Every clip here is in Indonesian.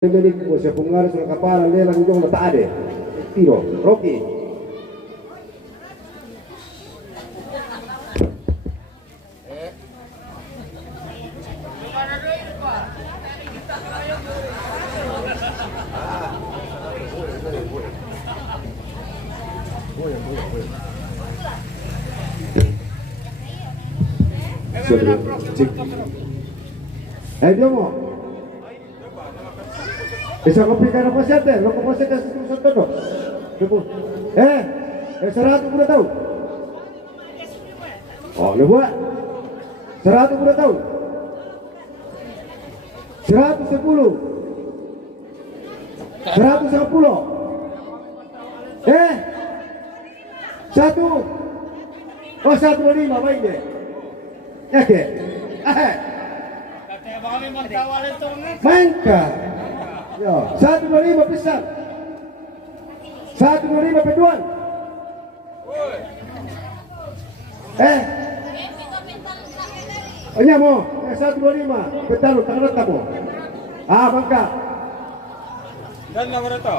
Domenico si può fungare sulla campana nella giornata tale. Tiro, Rocky. Andiamo. Bisa kopikan apa siapa? Lo kok masih kasih satu dong? Seratus udah tahu? Oh, lo buat? 100 udah tahu? 110, 110. Satu. Oh, 125 baik deh. Ya ke? Mangka. Yo, 125 besar. 125 peduan. Nya mo, 125. Betul, tangan kamu. Mangka. Dan nomor itu.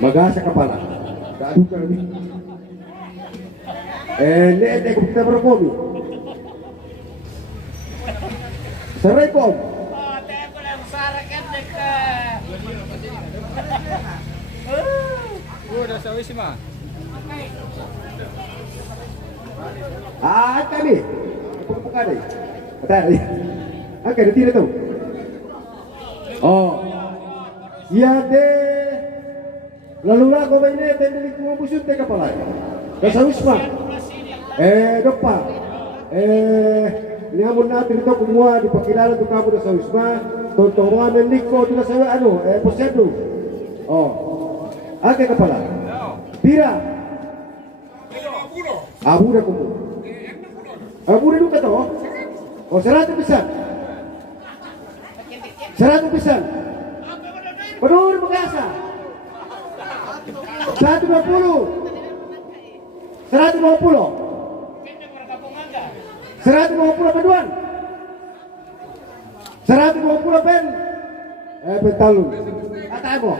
Magasa kepala. Dadu ka nabi. Hindi ko kita berkomi. Saray ko. Udah sawis mah. Kami. Pagpuka deh. Tadi. Oke, dito tuh. Oh. Ya deh. Lalu lagu ini tadi ku busut te kepala. Kasa wisma. Depan. Niamun natin ito kumuha di pakilala tu kamu sa wisma. Tontongan mendiko tu sa posyedo. Oh. Ake kepala. Tira. Abu dah kumpul. Abu dah duka toh. Oh, 100 besar. 100 besar. Pedur Bekasa 120 peduan 120 pen betalun kata aku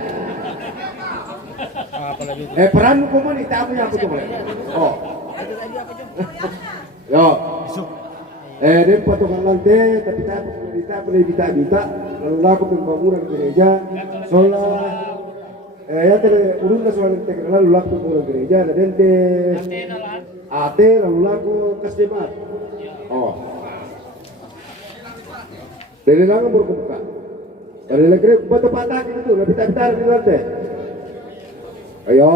peran hukum ini tamu yang aku boleh yo dia potongan lantai tapi kita minta lalu laku pembangunan gereja sholat ya tadi urun soal integral lalu laku pembangunan gereja ada dente ate lalu laku kasdemat dari langan berbuka dari negeri batu patah gitu lebih tak di lantai ayo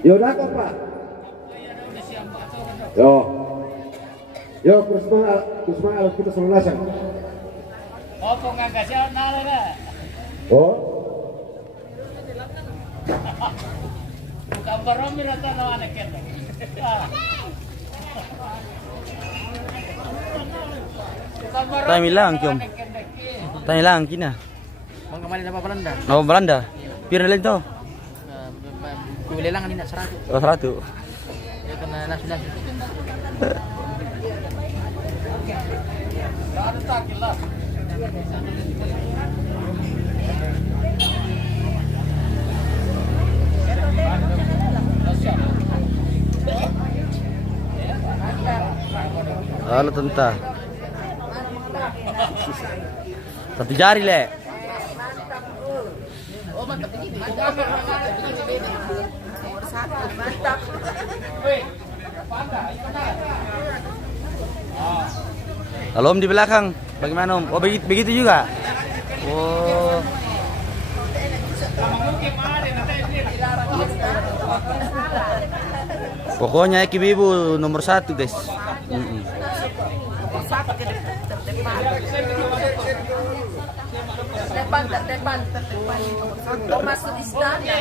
dah kok pak yo kusma alat kita selulasan pengagasnya nale na. Gambar mi rata na anak kita. Tami lang kyom. Tami lang kina. Bang kemarin dapat Belanda. Oh, Belanda. Pira lang to? Kuwi lang kanina 100. Oh, 100. Ya kena nasional. Ada sakit lah. Halo tenta. Satu jari le. Oh mantap begini. Mantap. Mantap. Halo Om di belakang. Bagaimana Om? Oh begitu juga. Oh. Pokoknya Ibu nomor 1 guys. Terdepan. Masuk istana.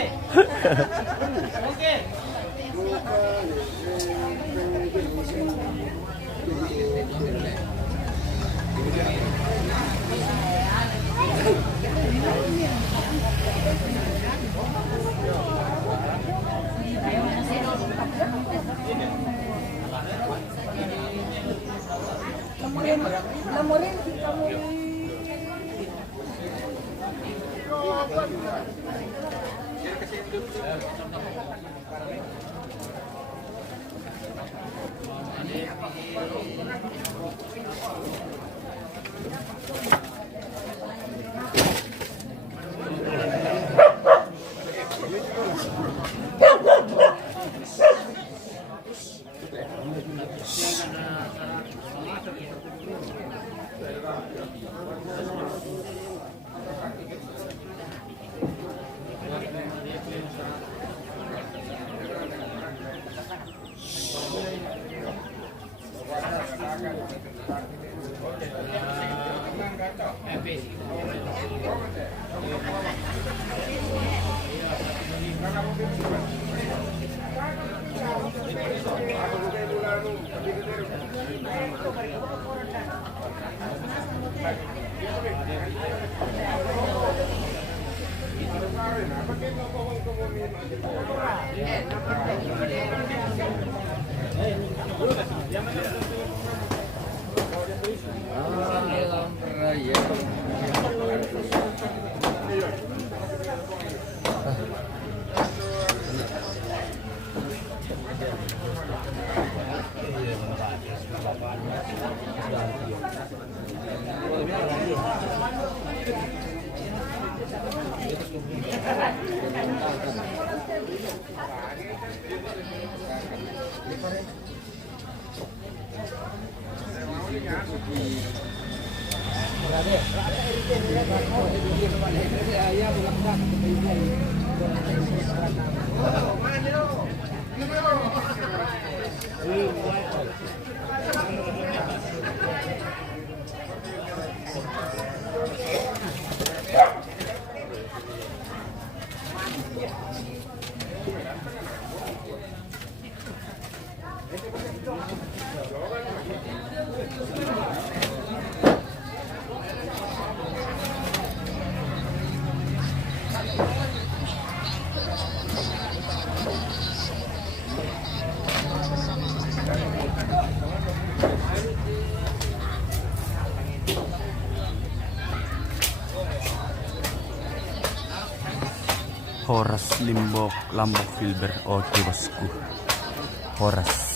Horas Lambok Filber oke bosku. Horas.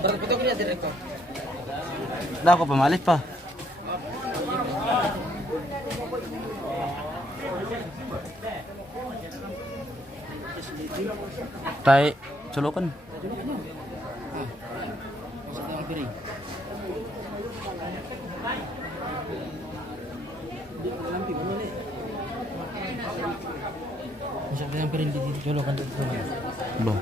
Berapa niya direktor? Dah ako pamalit pa. Tay, colokan. nyamperin di jolokan itu sana. Belum.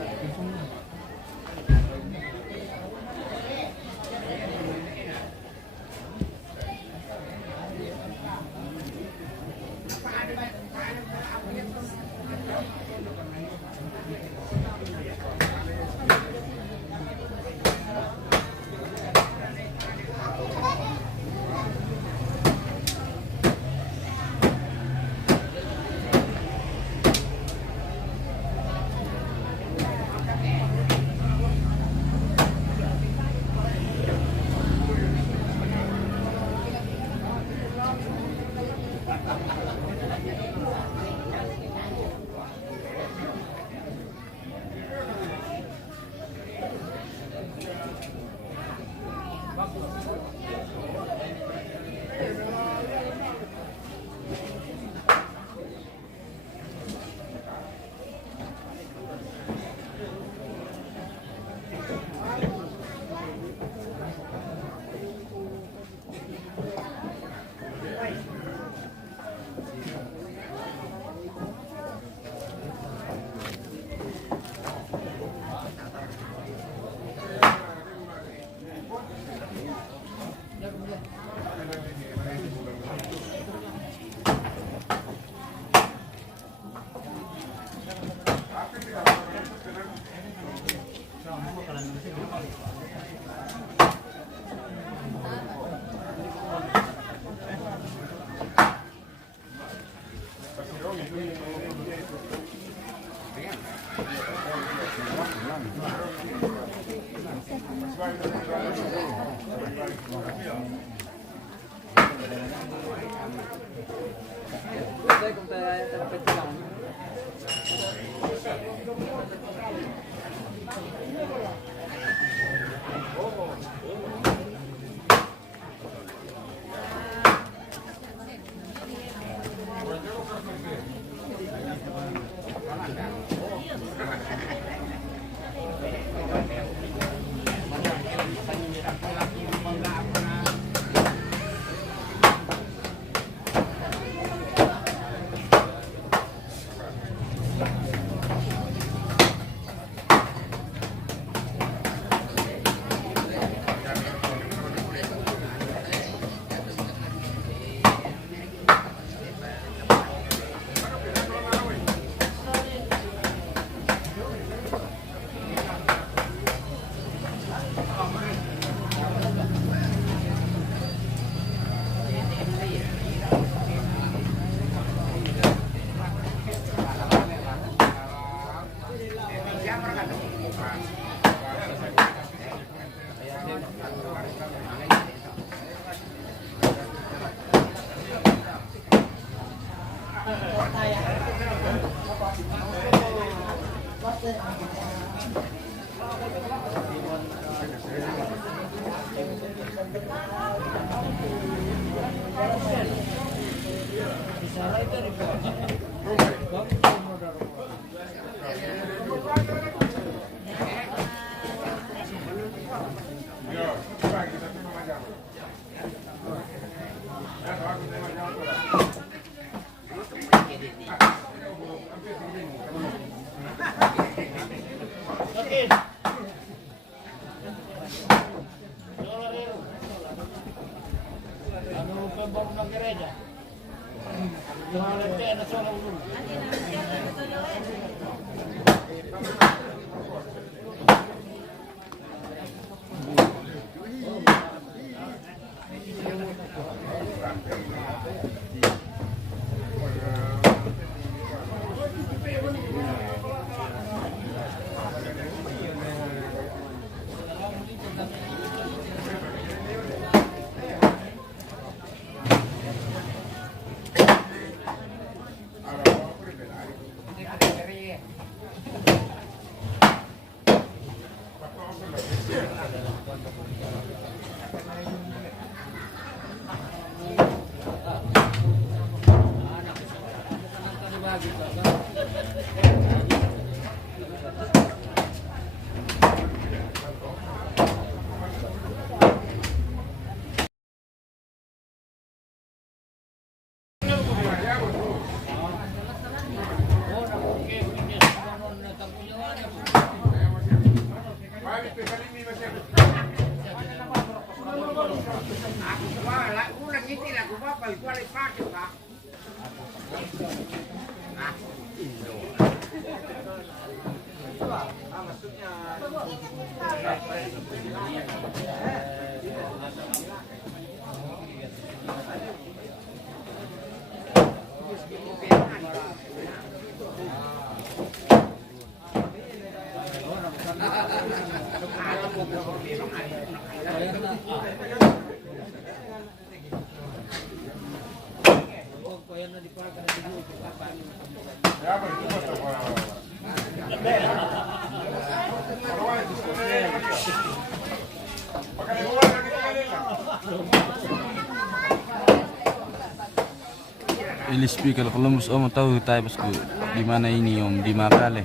Ili speaker kalau mus om tahu tahu bosku di mana ini om di Makale.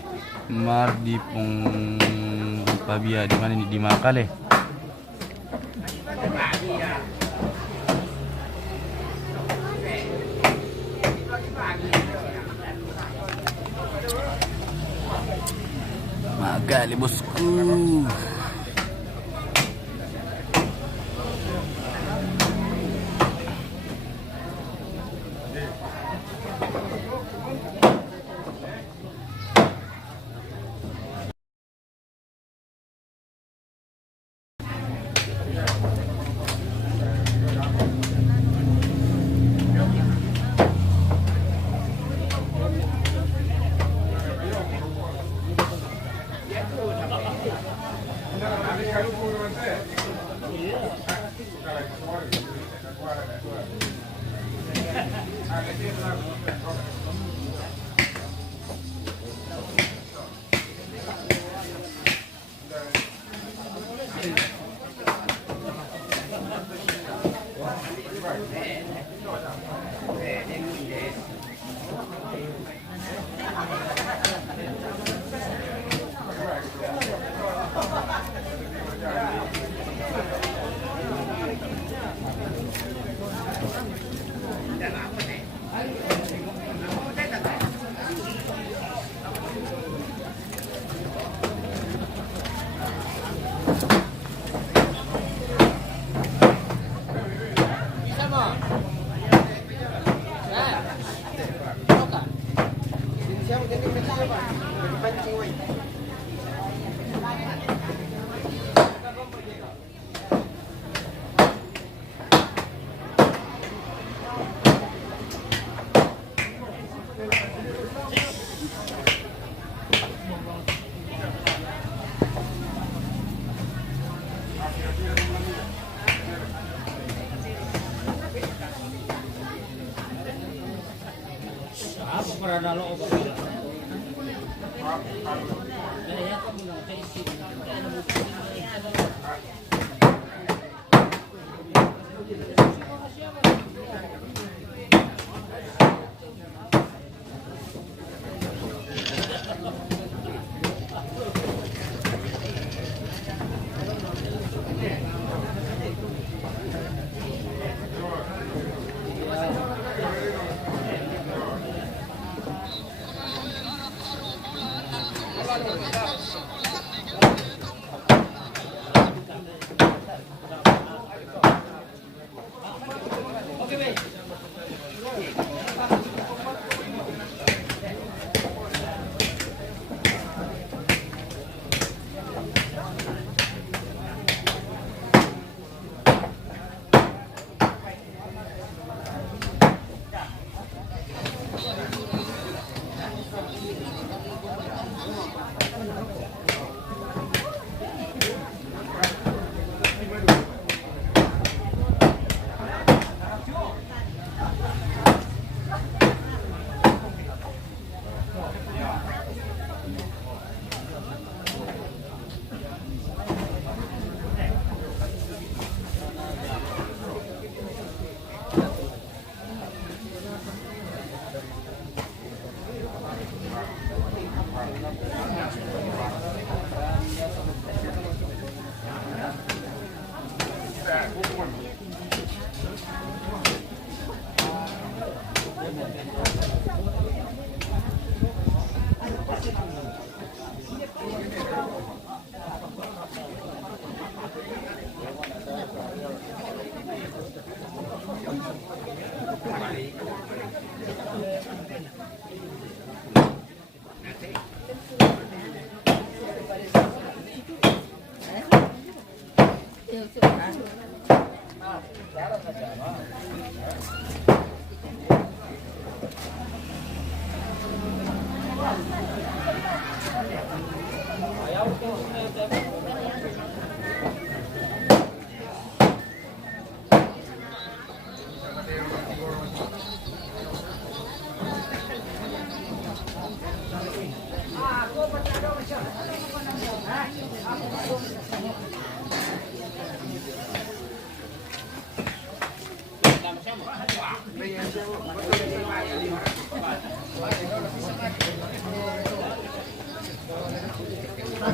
Mar di Pung Pabia di mana ini di Makale. Makale bosku.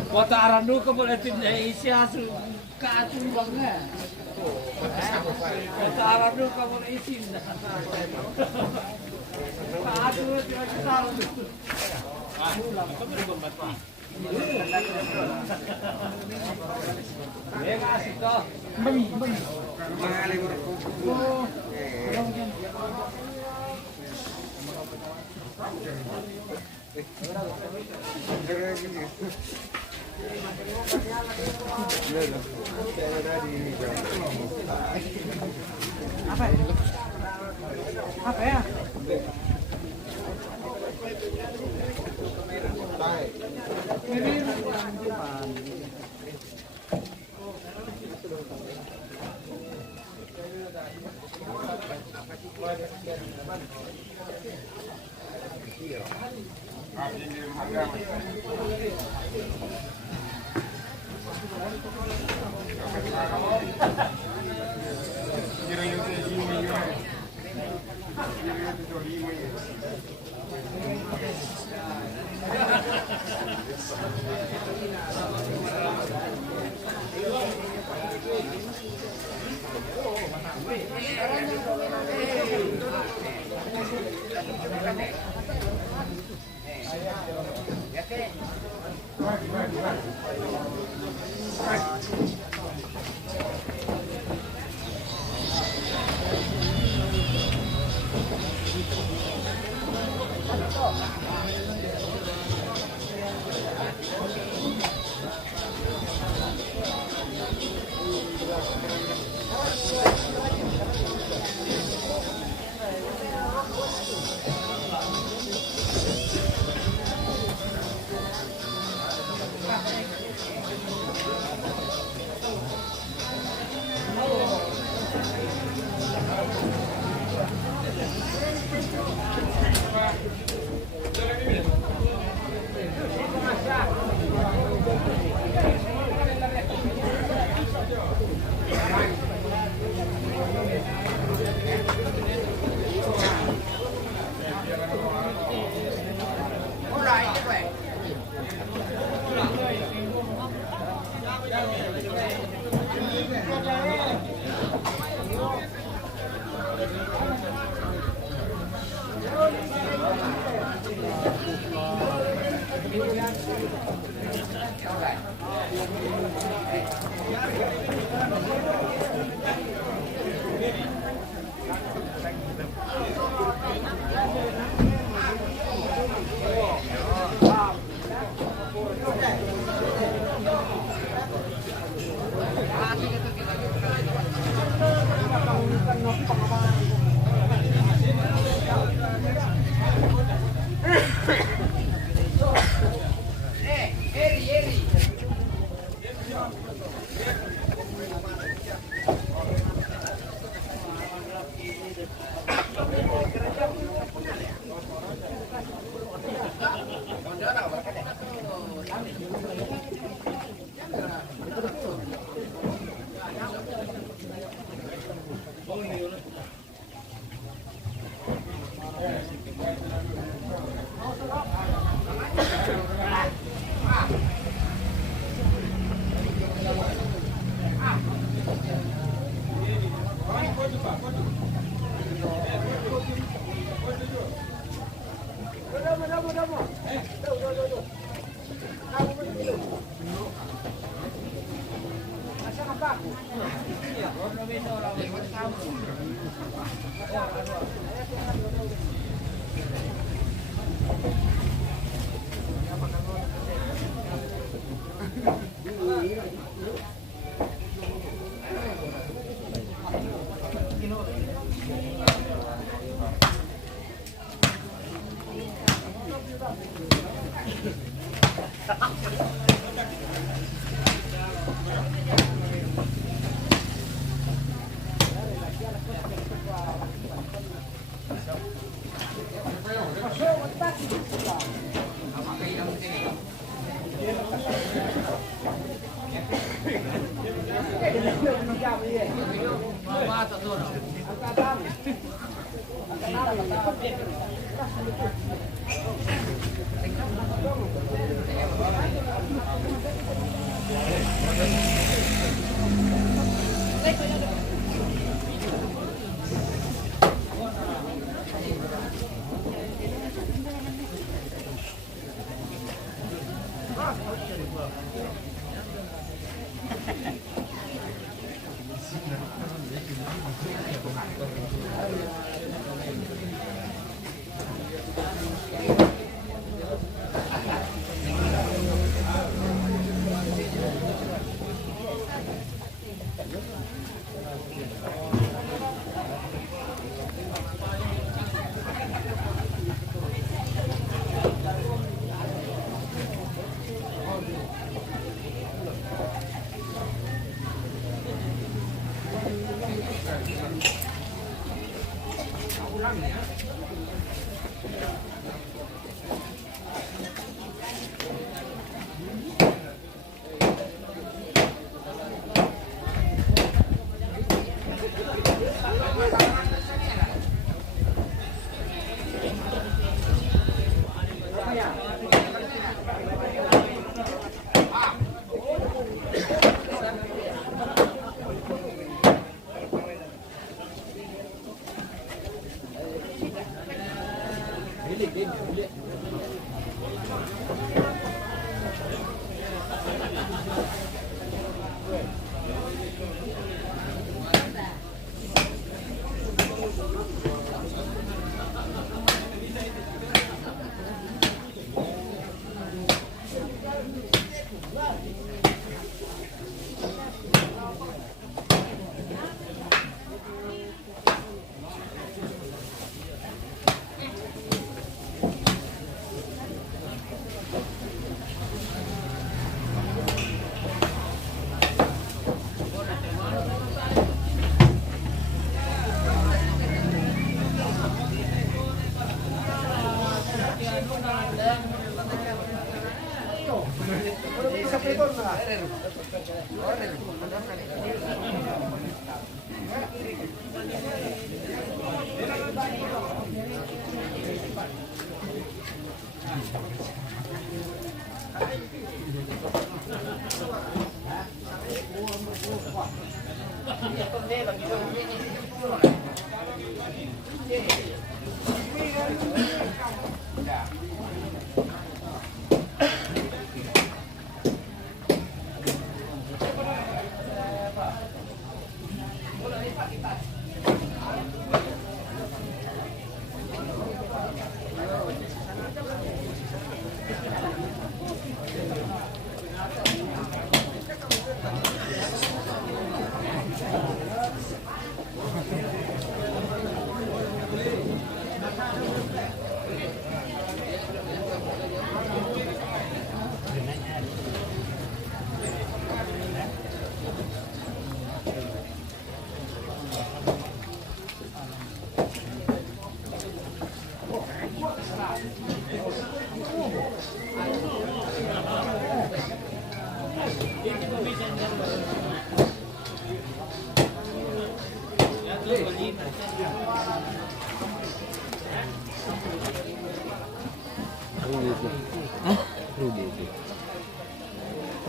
Kota Arandu kemudian timnya Asia keacung banget. Kota Arandu kemudian isim dah. Keacung kita. Ya kasih kau. Apa ya?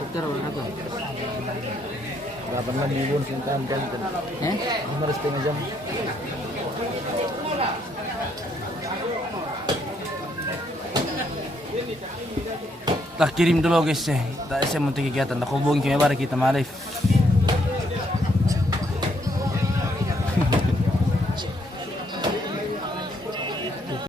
Dokter orang apa? 8.000 sintaan kan. Harus setengah jam. Tak kirim dulu guys, tak saya mau kegiatan, tak hubungi kami bareng kita malif.